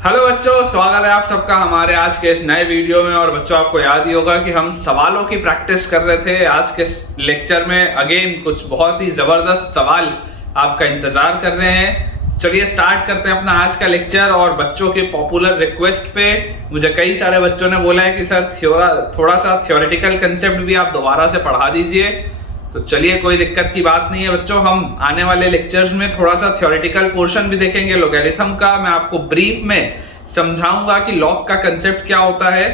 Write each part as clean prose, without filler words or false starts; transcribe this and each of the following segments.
Hello बच्चों, स्वागत है आप सबका हमारे आज के इस नए वीडियो में। और बच्चों, आपको याद ही होगा कि हम सवालों की प्रैक्टिस कर रहे थे। आज के लेक्चर में अगेन कुछ बहुत ही जबरदस्त सवाल आपका इंतजार कर रहे हैं। चलिए स्टार्ट करते हैं अपना आज का लेक्चर। और बच्चों के पॉपुलर रिक्वेस्ट पे मुझे कई सारे बच्चों ने बोला है कि सर थोड़ा सा थ्योरेटिकल कंसेप्ट भी आप दोबारा से पढ़ा दीजिए। तो चलिए, कोई दिक्कत की बात नहीं है बच्चों। हम आने वाले लेक्चर्स में थोड़ा सा थ्योरेटिकल पोर्शन भी देखेंगे लॉगरिथम का। मैं आपको ब्रीफ में समझाऊंगा कि लॉग का कंसेप्ट क्या होता है।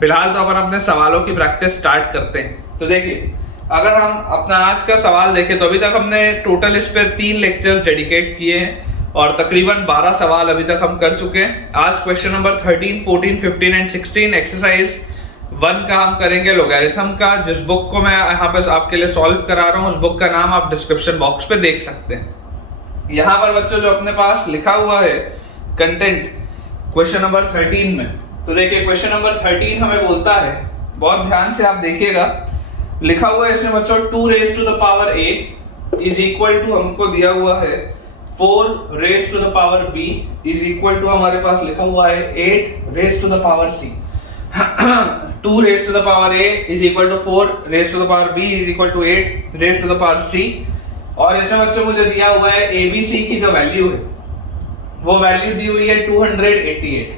फिलहाल तो अपन अपने सवालों की प्रैक्टिस स्टार्ट करते हैं। तो देखिए, अगर हम अपना आज का सवाल देखें तो अभी तक हमने टोटल इस पर 3 लेक्चर्स डेडिकेट किए हैं और तकरीबन 12 सवाल अभी तक हम कर चुके हैं। आज क्वेश्चन नंबर 13, 14, 15 एंड 16 एक्सरसाइज 1 का हम करेंगे लॉगरिथम का। जिस बुक को मैं यहाँ पे आपके लिए सॉल्व करा रहा हूँ, उस बुक का नाम आप डिस्क्रिप्शन बॉक्स पे देख सकते हैं। यहाँ पर बच्चों जो अपने पास लिखा हुआ है कंटेंट क्वेश्चन नंबर 13 में, तो देखिए क्वेश्चन नंबर 13 हमें बोलता है, बहुत ध्यान से आप देखिएगा, लिखा हुआ है इसमें बच्चों 2 raise to the power a is equal to, हमको दिया हुआ है 4 raise to the power b is equal to, हमारे पास लिखा हुआ है 8 raise to the power c। 2 raised to the power a is equal to 4 raised to the power b is equal to 8 raised to the power c। और इसमें बच्चों मुझे दिया हुआ है abc की जो वैल्यू है वो वैल्यू दी हुई है 288।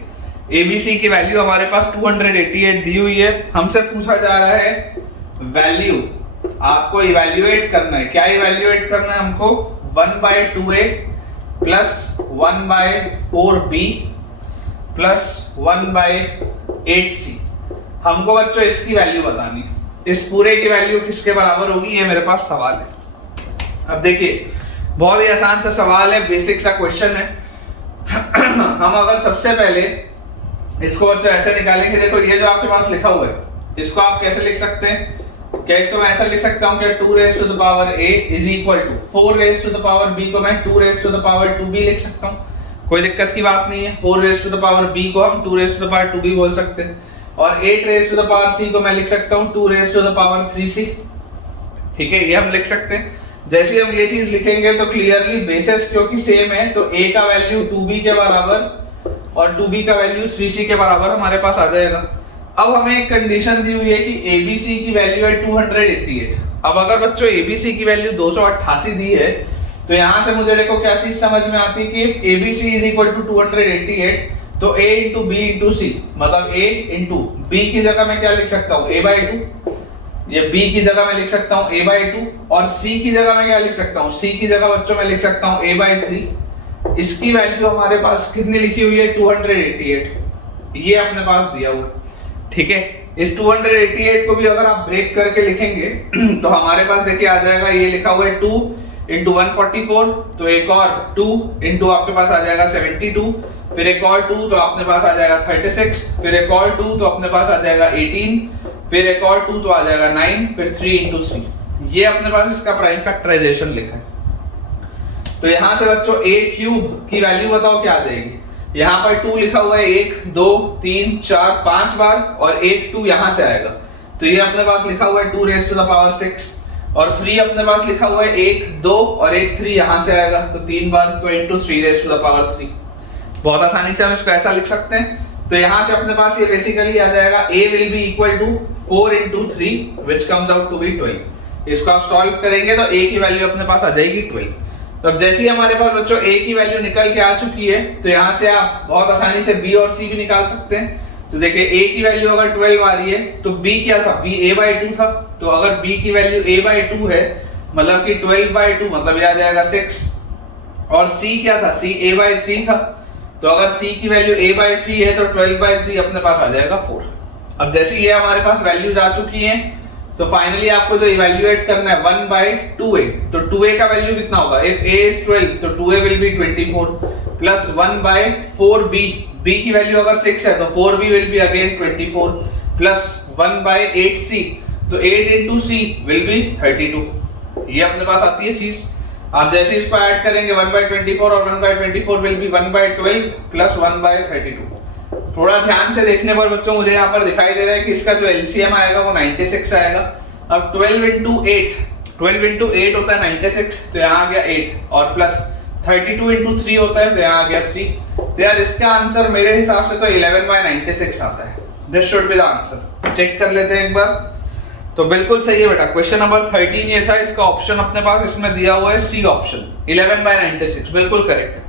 abc की वैल्यू हमारे पास 288 दी हुई है। हमसे पूछा जा रहा है वैल्यू, आपको इवैल्यूएट करना है। क्या इवैल्यूएट करना है हमको? 1/2a plus 1/4b plus 1/8c। हमको बच्चों इसकी वैल्यू बतानी है। इस पूरे की वैल्यू किसके बराबर होगी, ये मेरे पास सवाल है। अब देखिए, बहुत ही आसान सा सवाल है, बेसिक सा क्वेश्चन है। हम अगर सबसे पहले इसको बच्चों ऐसे निकालेंगे, देखो ये जो आपके पास लिखा हुआ है, इसको आप कैसे लिख सकते हैं? क्या इसको मैं ऐसा लिख सकता हूँ कि 2 raise to the power a is equal to 4 raise to the power b को मैं 2 raise to the power 2b लिख सकता हूँ। कोई दिक्कत की बात नहीं है। 4 raise to the power b को हम 2 raise to the power 2b बोल सकते हैं। और 8 raise to the power c को मैं लिख सकता हूँ 2 raise to the power 3c। ठीक है, ये हम लिख सकते हैं। जैसे ही हम ये चीज लिखेंगे तो क्लियरली बेसिस क्योंकि सेम है, तो a का वैल्यू 2b के बराबर और 2b का वैल्यू 3c के बराबर हमारे पास आ जाएगा। अब हमें एक कंडीशन दी हुई है कि abc की वैल्यू है 288। अब अगर बच्चों abc की वैल्यू 288 दी है, तो यहां से मुझे देखो क्या चीज समझ में आती है कि if abc is equal to 288, तो a into b into c, मतलब a into b की जगह मैं क्या लिख सकता हूँ? a/2। ये b की जगह मैं लिख सकता हूँ a/2 और c की जगह मैं क्या लिख सकता हूँ? c की जगह बच्चों मैं लिख सकता हूँ a/3। इसकी वैल्यू हमारे पास कितनी लिखी हुई है? 288। ये अपने पास दिया हुआ है। ठीक है, इस 288 को भी अगर आप ब्रेक करके लिखेंगे तो हमारे पास देखिए आ जाएगा, ये लिखा हुआ है 2 into 144, तो एक और 2 into आपके पास आ जाएगा 72, फिर एक और 2 तो अपने पास आ जाएगा 36, फिर एक और 2 तो अपने पास आ जाएगा 18, फिर एक और 2 तो आ जाएगा 9, फिर 3 into 3। ये अपने पास इसका प्राइम फैक्टराइजेशन लिखा है। तो यहां से बच्चों a क्यूब की वैल्यू बताओ क्या आ जाएगी? यहाँ पर 2 लिखा हुआ है 1 2 3 4 5 बार और एक 2 यहां से आएगा, तो ये अपने पास लिखा हुआ है 2 रेज़ टू द पावर 6। और 3 अपने पास लिखा हुआ है 1 2 और एक 3 यहां से आएगा, तो 3 बार, तो into 3 raise to the power 3। बहुत आसानी से हम इसको ऐसा लिख सकते हैं। तो यहां से अपने पास ये बेसिकली आ जाएगा a will be equal to 4 into 3 which comes out to be 12। इसको आप सॉल्व करेंगे तो a की वैल्यू अपने पास आ जाएगी 12। तो अब जैसे ही हमारे पास बच्चों a की वैल्यू निकल के आ चुकी है, तो यहां से आप बहुत आसानी से b और c भी निकाल सकते हैं। तो देखिए a की वैल्यू अगर 12 आ रही है तो b क्या था? b a/2 था। तो अगर b की वैल्यू a/2 है, मतलब कि 12/2 मतलब ये आ जाएगा 6। और c क्या था? c a/3 था। तो अगर c की वैल्यू a/3 है तो 12/3 अपने पास आ जाएगा 4। अब जैसे ये हमारे पास वैल्यूज आ चुकी हैं, तो फाइनली आपको जो इवैल्यूएट करना है 1/2a, तो 2a का वैल्यू कितना होगा? if a is 12 तो 2a will be 24 plus 1/4b, b की वैल्यू अगर 6 है तो 4b will be again 24 plus 1/8c, तो 8 into c will be 32। ये अपने पास आती है चीज। आप जैसे इसको ऐड करेंगे 1/24 और 1/24 will be 1/12 प्लस 1/32। थोड़ा ध्यान से देखने पर बच्चों मुझे यहाँ पर दिखाई दे रहा है कि इसका जो LCM आएगा वो 96 आएगा। अब 12 into 8 होता है 96, तो यहाँ आ गया 8 और प्लस 32 into 3 होता है, तो यहाँ आ गया 3। तो यार इसका आंसर मेरे हिसाब से तो 11/96 आता है। This should be the answer. Check कर लेते हैं एक बार। तो बिल्कुल सही है बेटा, क्वेश्चन नंबर 13 ये था। इसका ऑप्शन अपने पास इसमें दिया हुआ है सी ऑप्शन, 11/96, बिल्कुल करेक्ट है।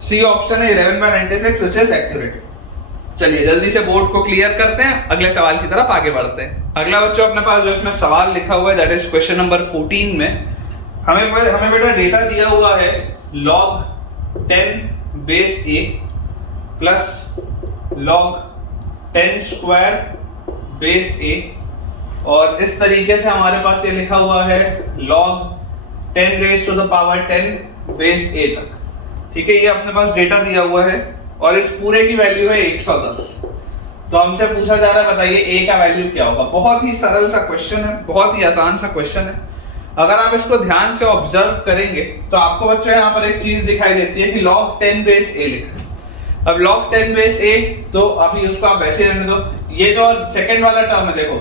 सी ऑप्शन है 11/96 व्हिच इज एक्यूरेट। चलिए जल्दी से बोर्ड को क्लियर करते हैं, अगले सवाल की तरफ आगे बढ़ते हैं। अगला बच्चों अपने पास जो इसमें सवाल लिखा हुआ है दैट इज क्वेश्चन नंबर 14 में हमें बेटा डेटा दिया हुआ है log 10 base a plus log 10 square base a, और इस तरीके से हमारे पास ये लिखा हुआ है log 10 raise to the power 10 base a तक। ठीक है, ये अपने पास डेटा दिया हुआ है और इस पूरे की वैल्यू है 110। तो हमसे पूछा जा रहा है बताइए a का वैल्यू क्या होगा। बहुत ही सरल सा क्वेश्चन है, बहुत ही आसान सा क्वेश्चन है। अगर आप इसको ध्यान से ऑब्जर्व करेंगे तो आपको बच्चों यहाँ पर एक चीज दिखाई देती है कि log 10 बेस a लिखा है। अब log 10 बेस a, तो अभी उसको आप वैसे रहने दो। ये जो सेकंड वाला टर्म है देखो,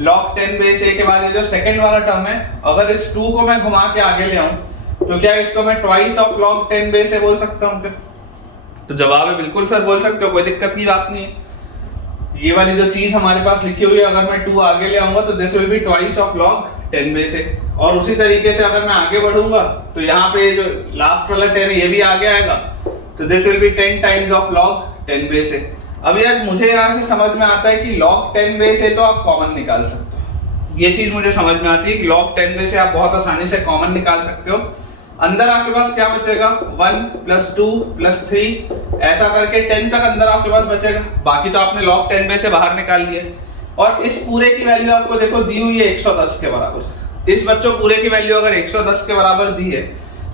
log 10 बेस a के बाद ये जो सेकंड वाला टर्म है, अगर इस 2 को मैं घुमा के आगे ले आऊं तो क्या इसको मैं twice of log 10 base a बोल सकता हूं क्या? तो जवाब है बिल्कुल सर, बोल सकते हो, कोई दिक्कत की बात नहीं है। ये वाली जो चीज हमारे पास लिखी हुई है, अगर मैं 2 आगे ले आऊंगा तो this will be twice of log 10 base a। और उसी तरीके से अगर मैं आगे बढ़ूंगा तो यहाँ पे जो लास्ट वाला 10 है ये भी आगे आएगा, तो this will B 10 times of log 10 base a। अब यार मुझे यहाँ से समझ में आता है कि log 10 बेस a तो आप कॉमन निकाल सकते हो। ये चीज मुझे समझ में आती है कि log 10 बेस a आप बहुत आसानी से कॉमन निकाल सकते हो। अंदर आपके पास क्या बचेगा, 1 + 2 + 3 ऐसा करके 10 तक अंदर आपके पास बचेगा। बाकी तो आपने log 10 बेस a बाहर निकाल लिया। और इस पूरे की वैल्यू आपको देखो दी हुई है 110 के बराबर। इस बच्चों पूरे की वैल्यू अगर 110 के बराबर दी है,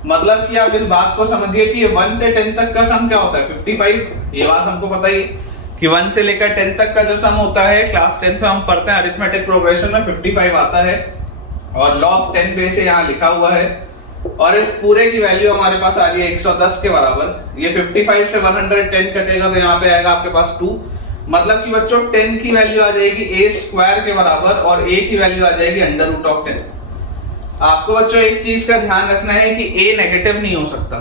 मतलब कि आप इस बात को समझिए कि 1 से 10 तक का सम क्या होता है, 55। ये बात हमको पता ही है कि 1 से लेकर 10 तक का जो सम होता है क्लास 10th में हम पढ़ते हैं अरिथमेटिक प्रोग्रेशन में, 55 आता है। और log 10 बेस a यहाँ लिखा हुआ है और इस पूरे की वैल्यू हमारे पास आ रही है 110 के बराबर। ये 55 से 110 कटेगा तो यहाँ पे आएगा आपके पास 2। मतलब कि बच्चों 10 की वैल्यू आ जाएगी a स्क्वायर के बराबर और a की वैल्यू आ जाएगी √10। आपको बच्चों एक चीज का ध्यान रखना है कि a नेगेटिव नहीं हो सकता,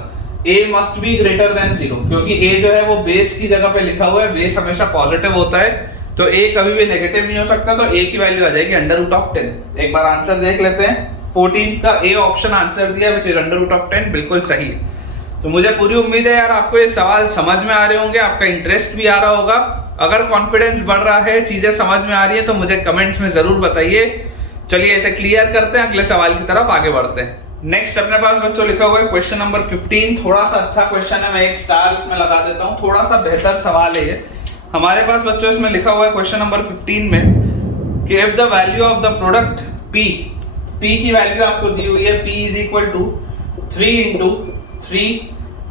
a must be greater than 0, क्योंकि a जो है वो बेस की जगह पे लिखा हुआ है, बेस हमेशा पॉजिटिव होता है, तो a कभी भी नेगेटिव नहीं हो सकता। तो a की वैल्यू आ जाएगी √10। एक बार आंसर देख लेते हैं। 14 का a ऑप्शन आंसर दिया विच इज √10, बिल्कुल सही है। तो मुझे पूरी उम्मीद है यार आपको ये सवाल समझ में आ रहे होंगे, आपका इंटरेस्ट भी आ रहा होगा। अगर कॉन्फिडेंस बढ़ रहा है, चीजें समझ में आ रही है तो मुझे कमेंट्स में जरूर बताइए। चलिए इसे क्लियर करते हैं, अगले सवाल की तरफ आगे बढ़ते हैं। नेक्स्ट अपने पास बच्चों लिखा हुआ है क्वेश्चन नंबर 15। थोड़ा सा अच्छा क्वेश्चन है, मैं एक स्टार इसमें लगा देता हूँ, थोड़ा सा बेहतर सवाल है ये। हमारे पास बच्चों इसमें लिखा हुआ है क्वेश्चन नंबर 15 में कि if the value of the product P की वैल्यू आपको दी हुई है, P = 3 × 3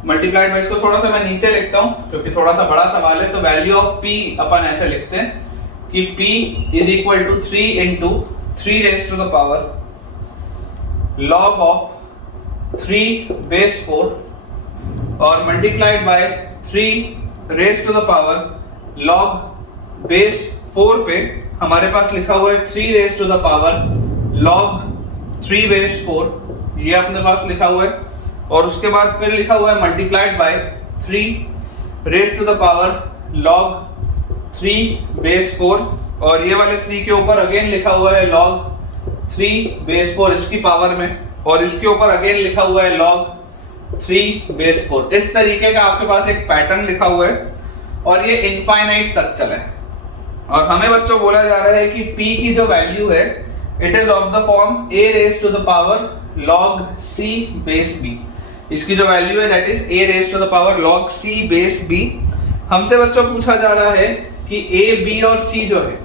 मल्टीप्लाइड बाय, इसको थोड़ा सा मैं नीचे लिखता हूँ क्योंकि थोड़ा सा बड़ा सवाल है। तो वैल्यू ऑफ P अपन ऐसे लिखते हैं कि P = 3 × 3 raised to the power log of 3 base 4 और multiplied by 3 raised to the power log base 4 पे हमारे पास लिखा हुआ है 3 raised to the power log 3 base 4, ये अपने पास लिखा हुआ है। और उसके बाद फिर लिखा हुआ है multiplied by 3 raised to the power log 3 base 4, और ये वाले 3 के ऊपर अगेन लिखा हुआ है log 3 base 4 इसकी पावर में, और इसके ऊपर अगेन लिखा हुआ है log 3 base 4। इस तरीके का आपके पास एक पैटर्न लिखा हुआ है और ये इनफाइनाइट तक चला है। और हमें बच्चों बोला जा रहा है कि P की जो वैल्यू है it is of the form a raised to the power log c base b। इसकी जो वैल्यू है that is a raised to the power log c base b। हमसे बच्चों पूछा जा रहा है कि a b और c जो है,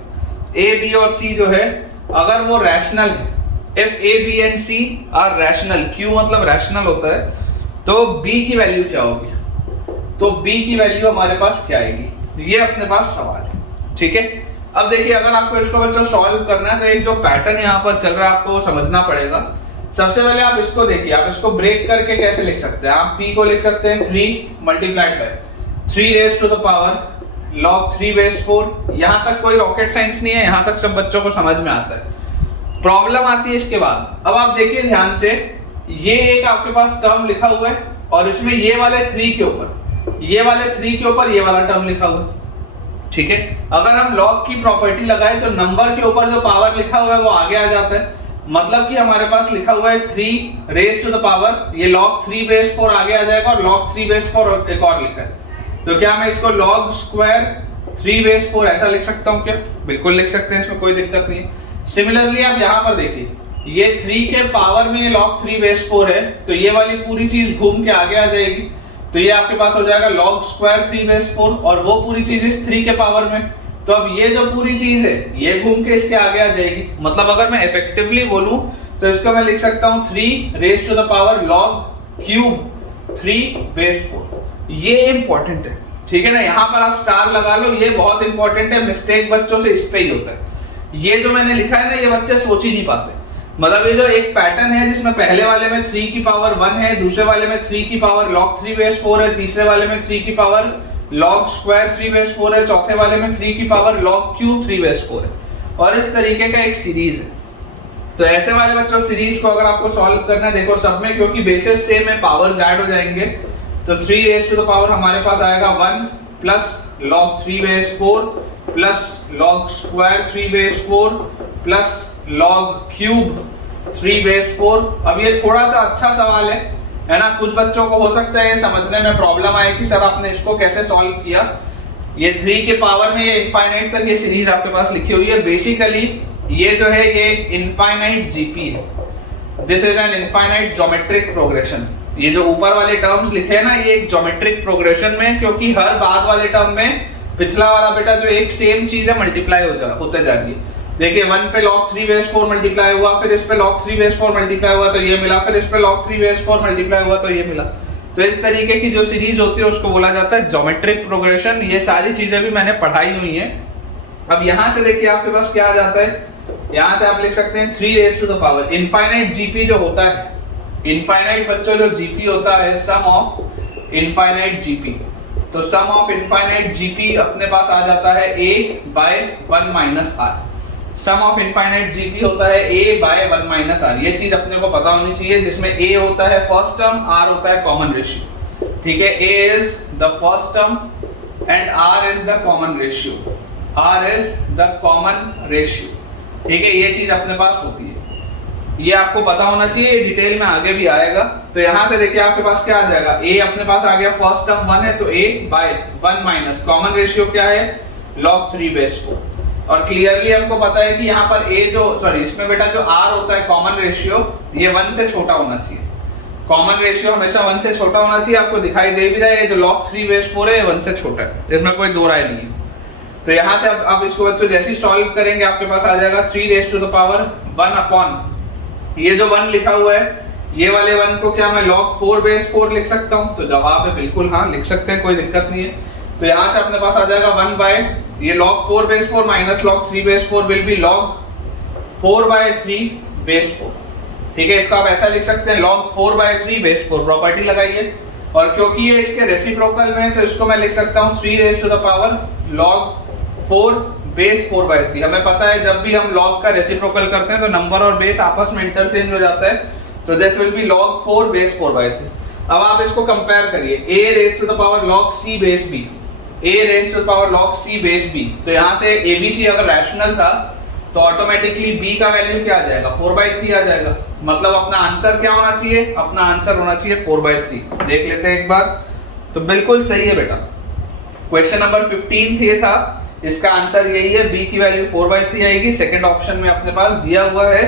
a b और c जो है अगर वो रैशनल है, if a b and c are rational, q मतलब रैशनल होता है, तो b की वैल्यू क्या होगी, तो b की वैल्यू हमारे पास क्या आएगी, ये अपने पास सवाल है। ठीक है, अब देखिए अगर आपको इसको बच्चों सॉल्व करना है तो एक जो पैटर्न यहाँ पर चल रहा है आपको समझना पड़ेगा। सबसे पहले आप इसको देखिए, आप इसको ब्रेक करके कैसे लिख सकते हैं, आप p को लिख सकते हैं 3 multiplied by 3 raised to the power log 3 base 4। यहाँ तक कोई रॉकेट साइंस नहीं है, यहाँ तक सब बच्चों को समझ में आता है। प्रॉब्लम आती है इसके बाद। अब आप देखिए ध्यान से, ये एक आपके पास टर्म लिखा हुआ है और इसमें ये वाले 3 के ऊपर ये वाला टर्म लिखा हुआ है। ठीक है, अगर हम लॉग की प्रॉपर्टी लगाए तो नंबर के ऊपर जो पावर लिखा हुआ है वो आगे आ जाता है। मतलब कि हमारे पास लिखा हुआ है 3 रेज टू द पावर, ये log 3 बेस 4 आगे आ जाएगा और log 3 बेस 4 एक और लिखा है। तो क्या मैं इसको log स्क्वायर 3 बेस 4 ऐसा लिख सकता हूँ क्या? बिल्कुल लिख सकते हैं, इसमें कोई दिक्कत नहीं है। सिमिलरली आप यहाँ पर देखिए, ये 3 के पावर में ये log 3 बेस 4 है, तो ये वाली पूरी चीज घूम के आगे आ जाएगी। तो ये आपके पास हो जाएगा log स्क्वायर 3 बेस 4 और वो पूरी चीज इस 3 के पावर में। तो अब ये जो पूरी चीज है ये घूम के इसके आगे आ जाएगी। मतलब अगर मैं इफेक्टिवली बोलूं तो इसको मैं लिख सकता हूं 3 raise to the power log cube 3 base 4। ये इंपॉर्टेंट है, ठीक है ना। यहाँ पर आप स्टार लगा लो, ये बहुत इंपॉर्टेंट है। मिस्टेक बच्चों से इस पे ही होता है। ये जो मैंने लिखा है ना, ये बच्चे सोच ही नहीं पाते। मतलब ये जो एक पैटर्न है जिसमें पहले वाले में 3 की पावर 1 है, दूसरे वाले में 3 की पावर log 3 बेस 4 है, तीसरे वाले में 3 की पावर log स्क्वायर 3 बेस 4 है, चौथे वाले में 3 की पावर log क्यूब 3 बेस 4 है, और इस तरीके का एक सीरीज है। तो ऐसे वाले बच्चों सीरीज को अगर आपको सॉल्व करना है, देखो सब में क्योंकि बेसिस सेम है पावर्स ऐड हो जाएंगे, तो 3 रेज टू द पावर हमारे पास आएगा 1 plus log 3 base 4 plus log square 3 base 4 plus log cube 3 base 4। अब ये थोड़ा सा अच्छा सवाल है ना। कुछ बच्चों को हो सकता है ये समझने में प्रॉब्लम आए कि सर आपने इसको कैसे सॉल्व किया। ये 3 के पावर में ये इनफाइनाइट तक ये सीरीज आपके पास लिखी हुई है। बेसिकली ये जो है ये इनफाइनाइट जीपी है। This is an infinite geometric progression. ये जो ऊपर वाले टर्म्स लिखे हैं ना, ये एक ज्योमेट्रिक प्रोग्रेशन में, क्योंकि हर बाद वाले टर्म में पिछला वाला बेटा जो एक सेम चीज है मल्टीप्लाई होते जा रही है। देखिए 1 पे log 3 बेस 4 मल्टीप्लाई हुआ, फिर इस पे log 3 बेस 4 मल्टीप्लाई हुआ तो ये मिला, फिर इस पे log 3 बेस 4 मल्टीप्लाई हुआ तो ये मिला। तो इस तरीके की जो सीरीज होती है उसको बोला जाता है ज्योमेट्रिक प्रोग्रेशन। ये सारी चीजें भी मैंने पढ़ाई हुई हैं। अब यहाँ से देखिए आपके पास क्या आ जाता है, यहाँ से आप लिख सकते हैं 3 raise to the power infinite GP जो होता है। इनफाइनाइट बच्चों जो जीपी होता है सम ऑफ इनफाइनाइट जीपी। तो सम ऑफ इनफाइनाइट जीपी अपने पास आ जाता है a by 1 minus r। Sum of infinite GP होता है a बाय 1 माइनस r। ये चीज अपने को पता होनी चाहिए, जिसमें a होता है फर्स्ट टर्म, r होता है कॉमन रेशियो। ठीक है, a is the first term and r is the common ratio. r is the common ratio. ठीक है, ये चीज अपने पास होती है, ये आपको पता होना चाहिए। डिटेल में आगे भी आएगा। तो यहाँ से देखिए आपके पास क्या आ जाएगा, a अपने पास आ गया, फर्स्ट टर्म 1 है तो a by 1 minus common ratio क्या है log 3 बेस 4। और क्लियरली हमको पता है कि यहाँ पर a जो इसमें बेटा जो r होता है कॉमन रेशियो, ये 1 से छोटा होना चाहिए। कॉमन रेशियो हमेशा 1 से छोटा होना चाहिए। आपको दिखाई दे भी रहा है, ये जो log 3 बेस 4 है 1 से छोटा है, इसमें कोई दो राय नहीं है। तो यहाँ से आप इसको बच्चों जैसे ही सॉल्व करेंगे आपके पास आ जाएगा 3 raise to the power 1 upon ये जो 1 लिखा हुआ है, ये वाले 1 को क्या मैं log 4 बेस 4 लिख सकता हूँ? तो जवाब है बिल्कुल हाँ, लिख सकते हैं, कोई दिक्कत नहीं है। तो यहाँ से अपने पास आ जाएगा 1 बाय ये log 4 base 4 minus log 3 base 4 will be log 4 by 3 base 4। ठीक है, इसको आप ऐसा लिख सकते हैं log 4 बाय 3 बेस 4। प्रॉपर्टी लगाइए, और क्योंकि ये इसके रेसिप्रोकल में है तो इसको मैं लिख सकता हूँ 3 raise to the power log 4 base 4 by 3। हमें पता है जब भी हम log का रेसिप्रोकल करते हैं तो नंबर और बेस आपस में इंटरचेंज हो जाता है। तो this will be log 4 base 4 by 3। अब आप इसको कंपेयर करिए, a raise to the power log c base b, a raise to the power log c base b। तो यहाँ से abc अगर रैशनल था तो ऑटोमेटिकली b का वैल्यू क्या आ जाएगा 4 बाय 3 आ जाएगा। मतलब अपना आंसर क्या होना चाहिए, अपना आंसर होना चाहिए 4 बाय 3। देख लेते हैं एक बार। तो बिल्कुल सही है बेटा, क्वेश्चन नंबर 15 ये था, इसका आंसर यही है, b की वैल्यू 4 बाय 3 आएगी। सेकंड ऑप्शन में अपने पास दिया हुआ है,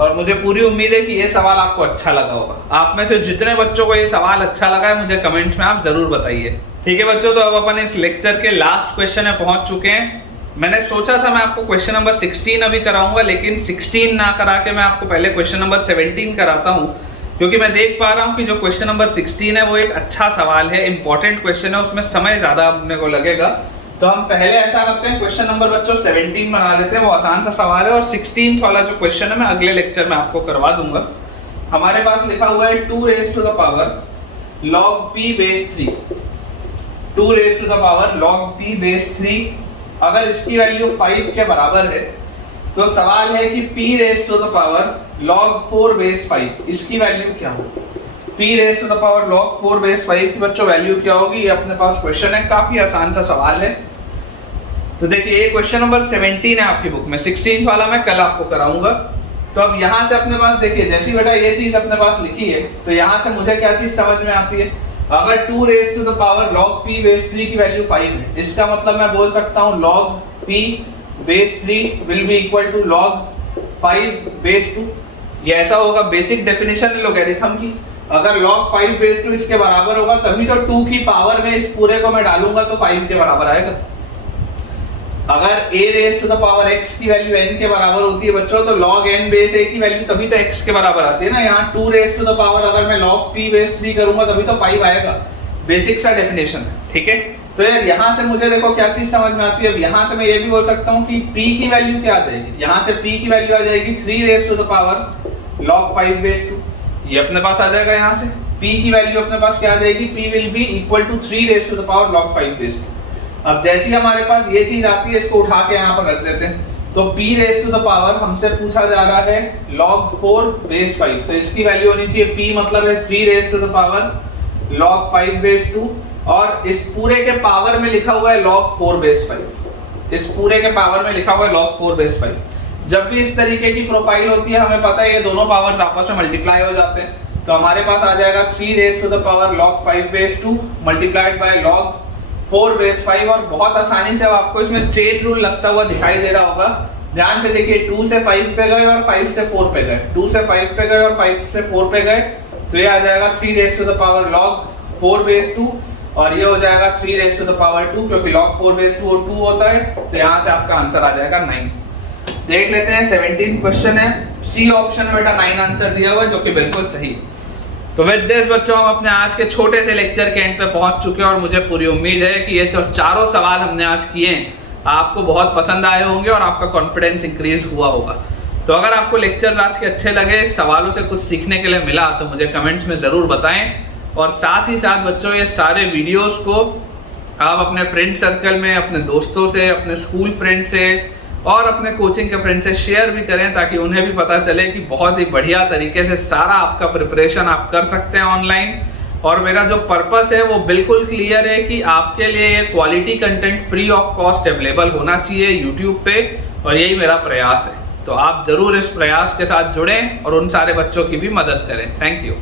और मुझे पूरी उम्मीद है कि ये सवाल आपको अच्छा लगा होगा। आप में से जितने बच्चों को ये सवाल अच्छा लगा है मुझे कमेंट में आप जरूर बताइए। ठीक है बच्चों, तो अब अपन इस लेक्चर के लास्ट क्वेश्चन में पहुंच चुके हैं। मैंने सोचा था मैं आपको क्वेश्चन नंबर 16 अभी कराऊंगा, लेकिन 16 ना करा के मैं आपको पहले क्वेश्चन नंबर 17 कराता हूँ, क्योंकि मैं देख पा रहा हूँ कि जो क्वेश्चन नंबर 16 है वो एक अच्छा सवाल है, इंपॉर्टेंट क्वेश्चन है, उसमें समय ज्यादा अपने को लगेगा। तो हम पहले ऐसा करते हैं, क्वेश्चन नंबर बच्चों 17 बना लेते हैं, वो आसान सा सवाल है, और 16 वाला जो क्वेश्चन है मैं अगले लेक्चर में आपको करवा दूंगा। हमारे पास लिखा हुआ है 2 raise to the power log p base 3, 2 raise to the power log p base 3। अगर इसकी वैल्यू 5 के बराबर है तो सवाल है कि p raise to the power log 4 base 5 इसकी वैल्यू क्या हो। p raise to the power log 4 base 5 की बच्चों वैल्यू क्या होगी, ये अपने पास क्वेश्चन है, काफी आसान सा सवाल है। तो देखिए ये क्वेश्चन नंबर 17 है आपकी बुक में, 16 वाला मैं कल आपको कराऊंगा। तो अब यहाँ से अपने पास देखिए, जैसी बेटा ये चीज अपने पास लिखी है, तो यहाँ से मुझे क्या चीज समझ में आती है, अगर 2 raise to the power log p base 3 की वैल्यू 5 है, इसका मतलब मैं बोल सकता हूँ log p base 3 will be equal to log 5 base 2। ये ऐसा होगा, बेसिक डेफिनेशन लॉगरिथम की, अगर log 5 बेस 2 इसके बराबर होगा तभी तो 2 की पावर में इस पूरे को मैं डालूंगा तो 5 के बराबर आएगा। अगर a raise to the power x की वैल्यू n के बराबर होती है बच्चों, तो log n बेस a की वैल्यू तभी तो x के बराबर आती है ना। यहाँ 2 रेज़ टू द पावर अगर मैं log p बेस 3 करूंगा तभी तो 5 आएगा, बेसिक सा डेफिनेशन है, ठीक है। तो यार यहाँ से मुझे देखो क्या चीज समझ में आती है, अब यहाँ से मैं ये भी बोल सकता हूँ कि p की वैल्यू क्या आ जाएगी, यहाँ से p की वैल्यू आ जाएगी 3 raise to the power log 5 base 2, ये अपने पास आ जाएगा। यहाँ से p की वैल्यू अपने पास क्या आ जाएगी, p will be equal to 3 raise to the power log 5 base 2। अब जैसी हमारे पास ये चीज आती है, इसको उठा के यहाँ पर रख देते हैं, तो p raise to the power हमसे पूछा जा रहा है log 4 बेस 5, तो इसकी वैल्यू होनी चाहिए p मतलब है 3 raise to the power log 5 base 2, और इस पूरे के पावर में लिखा हुआ है log 4 बेस 5, इस पूरे के पावर में लिखा हुआ है log 4 बेस 5। जब भी इस तरीके की प्रोफाइल होती है, हमें पता है ये दोनों पावर्स आपस में मल्टीप्लाई हो जाते हैं, तो हमारे पास आ जाएगा 3 raise to the power log 5 base 2 multiplied by log 4 base 5। और बहुत आसानी से अब आपको इसमें चेन रूल लगता हुआ दिखाई दे रहा होगा, ध्यान से देखिए, 2 से 5 पे गए और 5 से 4 पे गए, 2 से 5 पे गए और 5 से 4 पे गए, तो ये आ जाएगा 3 raise to the power log 4 base 2, और ये हो जाएगा 3 रेज़ टू द पावर 2, क्योंकि log 4 बेस 2 और 2 होता है, तो यहाँ से आपका आंसर आ जाएगा 9। देख लेते हैं 17 क्वेश्चन है, सी ऑप्शन में बेटा 9 आंसर दिया हुआ है, जो कि बिल्कुल सही। तो विद दिस बच्चों हम अपने आज के छोटे से लेक्चर के एंड पे पहुंच चुके हैं, और मुझे पूरी उम्मीद है कि ये जो चारों सवाल हमने आज किए हैं आपको बहुत पसंद आए होंगे और आपका कॉन्फिडेंस इंक्रीज हुआ होगा। तो अगर आपको लेक्चर्स आज के अच्छे लगे, सवालों से कुछ सीखने के लिए मिला, तो मुझे कमेंट्स में ज़रूर बताएं। और साथ ही साथ बच्चों ये सारे वीडियोस को आप अपने फ्रेंड सर्कल में, अपने दोस्तों से, अपने स्कूल फ्रेंड से और अपने कोचिंग के फ्रेंड से शेयर भी करें, ताकि उन्हें भी पता चले कि बहुत ही बढ़िया तरीके से सारा आपका प्रिपरेशन आप कर सकते हैं ऑनलाइन। और मेरा जो पर्पस है वो बिल्कुल क्लियर है कि आपके लिए ये quality content free of cost available होना चाहिए यूट्यूब पे, और यही मेरा प्रयास है। तो आप ज़रूर इस प्रयास के साथ जुड़ें और उन सारे बच्चों की भी मदद करें। Thank you.